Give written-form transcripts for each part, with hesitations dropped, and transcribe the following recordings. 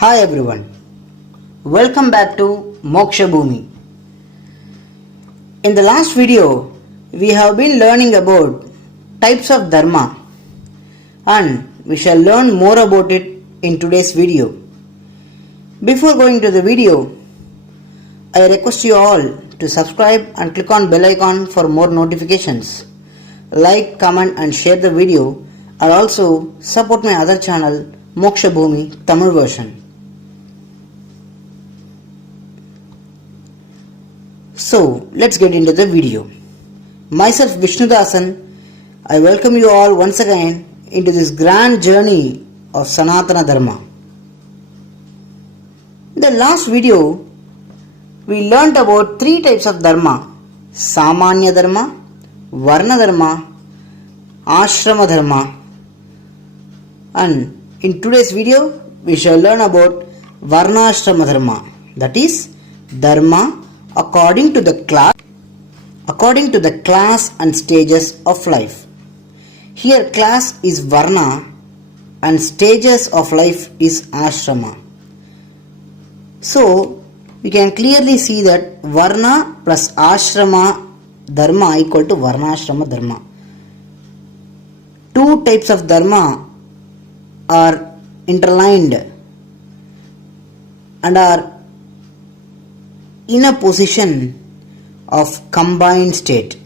Hi everyone, welcome back to Moksha Bhumi. In the last video, we have been learning about types of Dharma and we shall learn more about it in today's video. Before going to the video, I request you all to subscribe and click on bell icon for more notifications. Like, comment and share the video and also support my other channel Moksha Bhumi Tamil version. So let's get into the video. Myself Vishnudasan, I welcome you all once again into this grand journey of Sanathana Dharma. In the last video, we learnt about three types of Dharma: Samanya Dharma, Varna Dharma, Ashrama Dharma. And in today's video, we shall learn about Varnashrama Dharma, that is Dharma according to the class and stages of life. Here class is Varna and stages of life is Ashrama. So we can clearly see that Varna plus Ashrama Dharma equal to Varnashrama Dharma. Two types of Dharma are interlined and are in a position of combined state.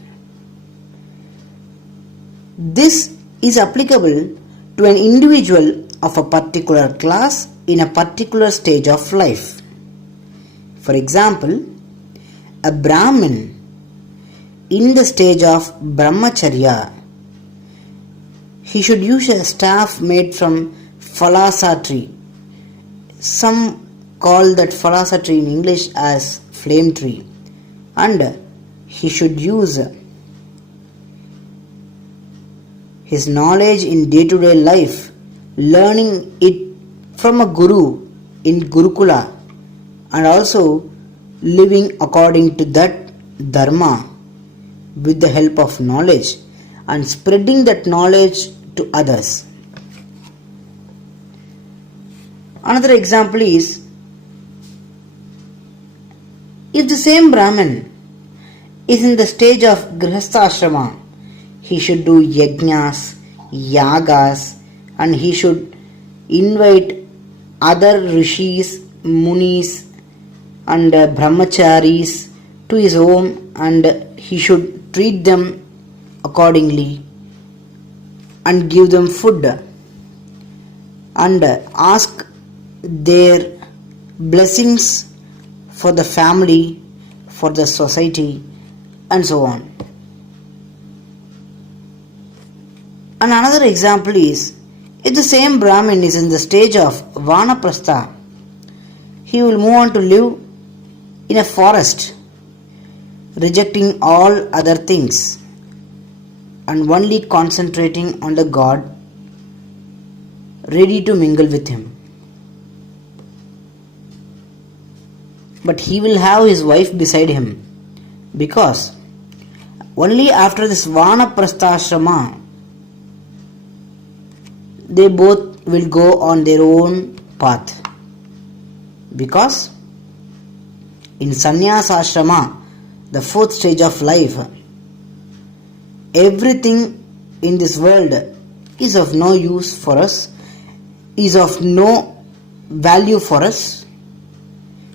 This is applicable to an individual of a particular class in a particular stage of life. For example, a Brahmin in the stage of Brahmacharya, he should use a staff made from Phalasa tree. Some call that Phalasa tree in English as flame tree, and he should use his knowledge in day-to-day life, learning it from a guru in Gurukula and also living according to that Dharma with the help of knowledge and spreading that knowledge to others. Another example is, if the same Brahmin is in the stage of Grihastha Ashrama, he should do yajnas, yagas, and he should invite other rishis, munis and brahmacharis to his home, and he should treat them accordingly and give them food and ask their blessings for the family, for the society, and so on. And another example is, if the same Brahmin is in the stage of Vanaprastha, he will move on to live in a forest, rejecting all other things and only concentrating on the God, ready to mingle with him. But he will have his wife beside him, because only after this Vanaprastha they both will go on their own path. Because in Sannyasa Ashrama, the fourth stage of life, everything in this world is of no use for us, is of no value for us,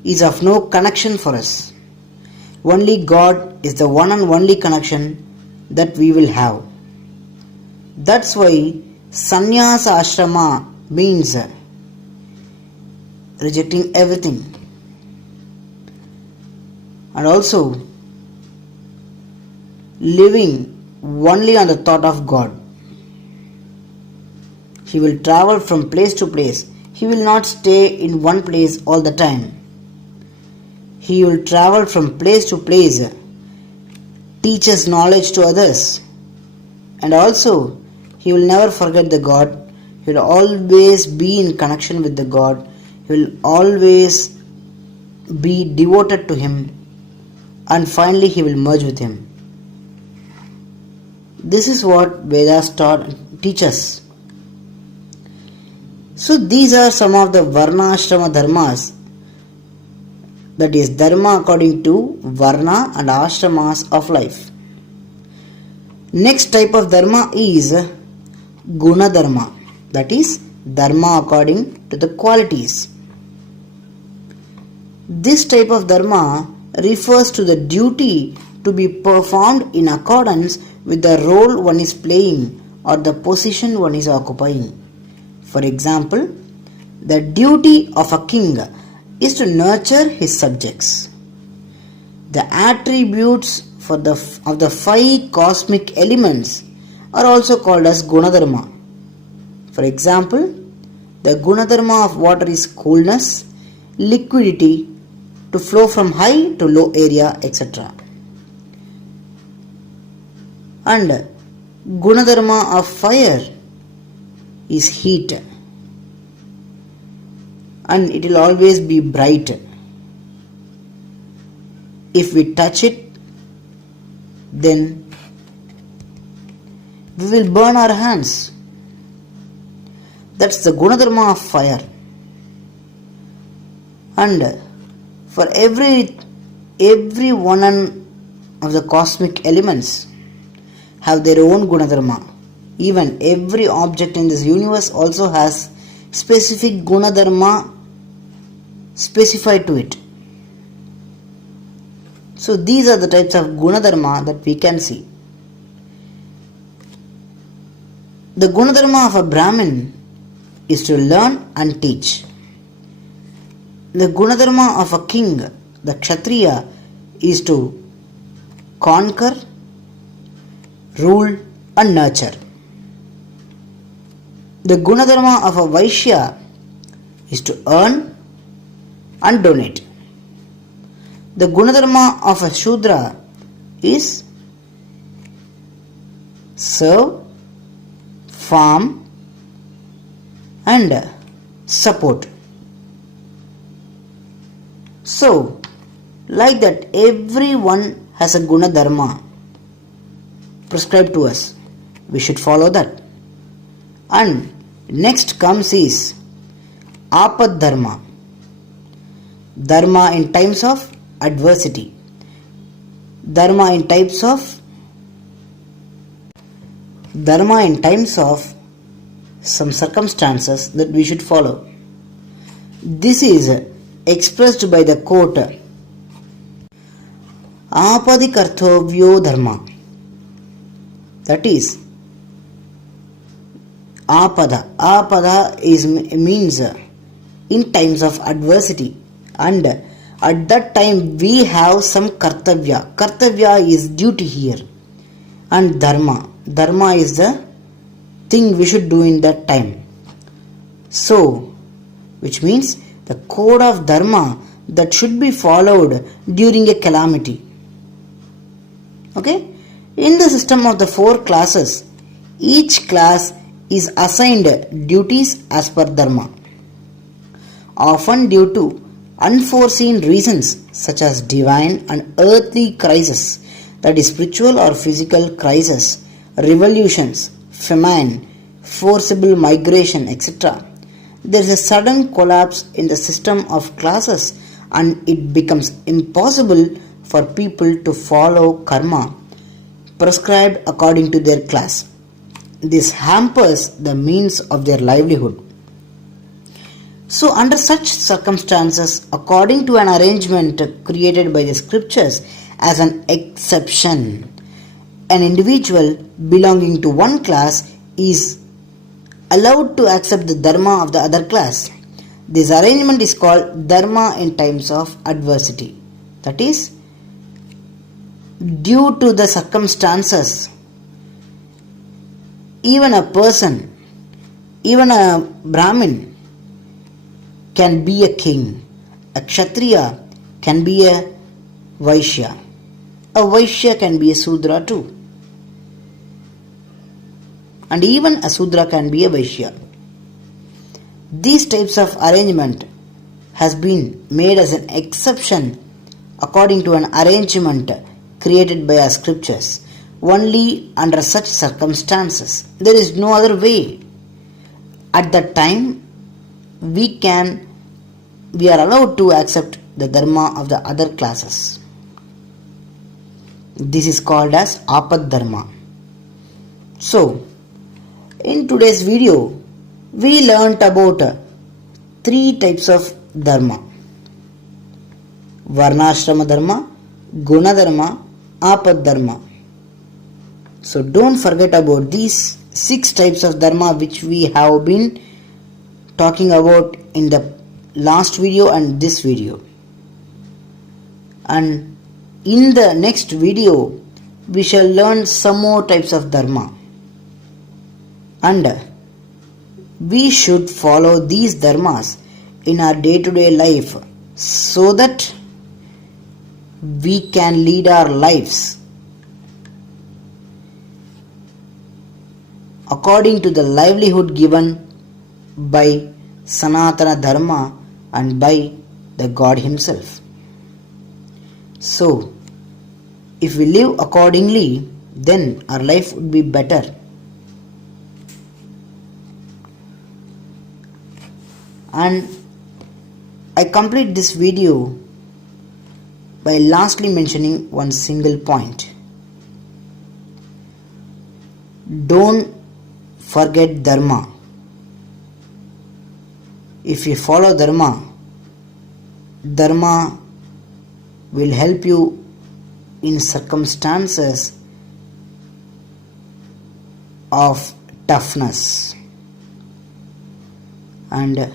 is of no connection for us. Only God is the one and only connection that we will have. That's why Sannyasa Ashrama means rejecting everything and also living only on the thought of God. He will travel from place to place. He will not stay in one place all the time. He will travel from place to place, teach his knowledge to others, and also he will never forget the God. He will always be in connection with the God. He will always be devoted to him, and finally he will merge with him. This is what Vedas teach us. So these are some of the Varna Ashrama Dharmas, that is Dharma according to Varna and Ashramas of life. Next type of Dharma is Gunadarma, that is Dharma according to the qualities. This type of Dharma refers to the duty to be performed in accordance with the role one is playing or the position one is occupying. For example, the duty of a king is to nurture his subjects. The attributes of the 5 cosmic elements are also called as Gunadarma. For example, the Gunadarma of water is coolness, liquidity, to flow from high to low area, etc. And Gunadarma of fire is heat, and it will always be bright. If we touch it, then we will burn our hands. That's the Gunadarma of fire. And for every one of the cosmic elements have their own Gunadarma. Even every object in this universe also has specific Gunadarma specified to it. So these are the types of Gunadarma that we can see. The Gunadarma of a Brahmin is to learn and teach. The Gunadarma of a king, the Kshatriya, is to conquer, rule and nurture. The Gunadarma of a Vaishya is to earn and donate. The Gunadarma of a Shudra is serve, farm and support. So, like that, everyone has a Gunadarma prescribed to us. We should follow that. And next comes is Apad Dharma. Dharma in times of adversity. Dharma in times of some circumstances that we should follow. This is expressed by the quote, Apadi karthavyo dharma. That is, Apada means in times of adversity, and at that time we have some kartavya. Kartavya is duty here, and dharma is the thing we should do in that time. So, which means the code of dharma that should be followed during a calamity. Okay? In the system of the 4 classes, each class is assigned duties as per dharma. Often due to unforeseen reasons such as divine and earthly crisis, that is spiritual or physical crisis, revolutions, famine, forcible migration, etc., there is a sudden collapse in the system of classes and it becomes impossible for people to follow karma prescribed according to their class. This hampers the means of their livelihood. So under such circumstances, according to an arrangement created by the scriptures as an exception, an individual belonging to one class is allowed to accept the dharma of the other class. This arrangement is called dharma in times of adversity. That is, due to the circumstances, even a person, even a Brahmin can be a king. A Kshatriya can be a Vaishya. A Vaishya can be a Sudra too. And even a Sudra can be a Vaishya. These types of arrangement has been made as an exception according to an arrangement created by our scriptures. Only under such circumstances. There is no other way. At that time, we are allowed to accept the dharma of the other classes. This is called as apad dharma. So, in today's video, we learnt about three types of dharma: varnashrama dharma, gunadarma, apad dharma. So don't forget about these 6 types of dharma which we have been talking about in the last video and this video. And in the next video, we shall learn some more types of dharma. And we should follow these dharmas in our day-to-day life so that we can lead our lives according to the livelihood given by Sanathana Dharma and by the God Himself. So, if we live accordingly, then our life would be better. And I complete this video by lastly mentioning one single point. Don't forget Dharma. If you follow Dharma, Dharma will help you in circumstances of toughness, and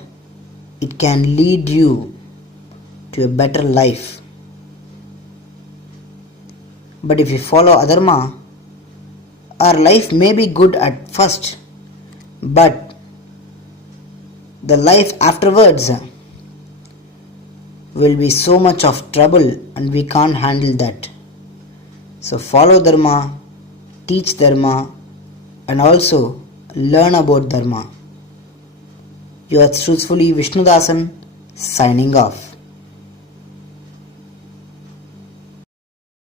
it can lead you to a better life. But if you follow adharma, our life may be good at first, but the life afterwards will be so much of trouble and we can't handle that. So follow Dharma, teach Dharma, and also learn about Dharma. Yours truthfully, Vishnudasan, signing off.